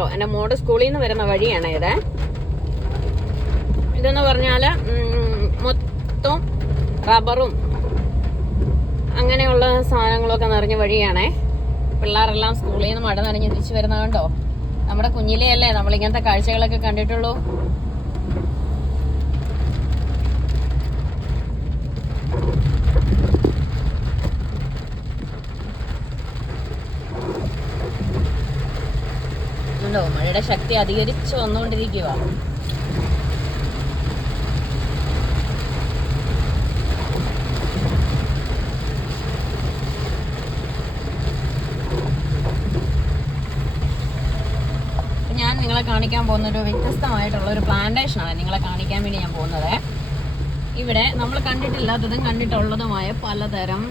കണ്ടോ, എൻ്റെ മോടെ സ്കൂളിൽ നിന്ന് വരുന്ന വഴിയാണ് ഇത്. ഇതെന്ന് പറഞ്ഞാൽ മൊത്തം റബ്ബറും അങ്ങനെയുള്ള സാധനങ്ങളൊക്കെ നിറഞ്ഞ വഴിയാണേ. പിള്ളേരെല്ലാം സ്കൂളിൽ നിന്ന് മഴ നനഞ്ഞ് തിരിച്ചു വരുന്നത് കണ്ടോ. നമ്മുടെ കുഞ്ഞിലേ അല്ലേ നമ്മളിങ്ങനത്തെ കാഴ്ചകളൊക്കെ കണ്ടിട്ടുള്ളൂ. ഉണ്ടോ, മഴയുടെ ശക്തി അധികരിച്ച് വന്നുകൊണ്ടിരിക്കുക. ഞാൻ നിങ്ങളെ കാണിക്കാൻ പോകുന്നൊരു വ്യത്യസ്തമായിട്ടുള്ളൊരു പ്ലാന്റേഷനാണ് നിങ്ങളെ കാണിക്കാൻ വേണ്ടി ഞാൻ പോകുന്നത്. ഇവിടെ നമ്മൾ കണ്ടിട്ടില്ലാത്തതും കണ്ടിട്ടുള്ളതുമായ പലതരം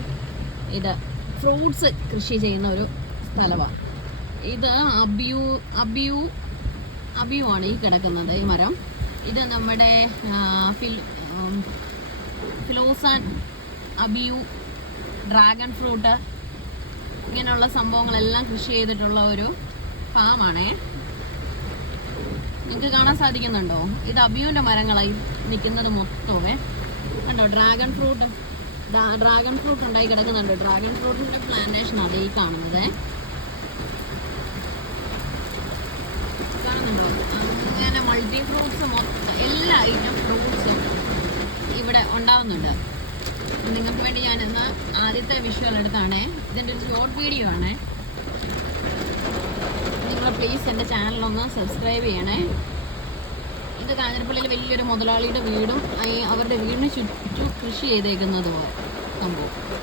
ഫ്രൂട്ട്സ് കൃഷി ചെയ്യുന്ന ഒരു സ്ഥലമാണ് ഇത്. അബിയു ആണ് ഈ കിടക്കുന്നത്, ഈ മരം. ഇത് നമ്മുടെ ഫിലോസാൻ അബിയു, ഡ്രാഗൺ ഫ്രൂട്ട്, ഇങ്ങനെയുള്ള സംഭവങ്ങളെല്ലാം കൃഷി ചെയ്തിട്ടുള്ള ഒരു ഫാമാണേ. നിങ്ങൾക്ക് കാണാൻ സാധിക്കുന്നുണ്ടോ? ഇത് അബിയുവിൻ്റെ മരങ്ങളായി നിൽക്കുന്നത് മൊത്തമേ. കണ്ടോ, ഡ്രാഗൺ ഫ്രൂട്ട് ഉണ്ടായി കിടക്കുന്നുണ്ട്. ഡ്രാഗൺ ഫ്രൂട്ടിൻ്റെ പ്ലാന്റേഷൻ അതേ കാണുന്നത്. കാണുന്നുണ്ടോ? അങ്ങനെ മൾട്ടി ഫ്രൂട്ട്സ് എല്ലാ ഐറ്റം ഫ്രൂട്ട്സും ഇവിടെ ഉണ്ടാവുന്നുണ്ട്. നിങ്ങൾക്ക് വേണ്ടി ഞാൻ ഇന്ന് ആദ്യത്തെ വിഷ്വൽ എടുത്താണേ. ഇതിൻ്റെ ഒരു ഷോർട്ട് വീഡിയോ ആണേ. നിങ്ങൾ പ്ലീസ് എൻ്റെ ചാനലൊന്ന് സബ്സ്ക്രൈബ് ചെയ്യണേ. ഇത് കാഞ്ഞിരപ്പള്ളിയിൽ വലിയൊരു മുതലാളിയുടെ വീടും അവരുടെ വീടിന് ചുറ്റും കൃഷി ചെയ്തേക്കുന്നത് സംഭവം.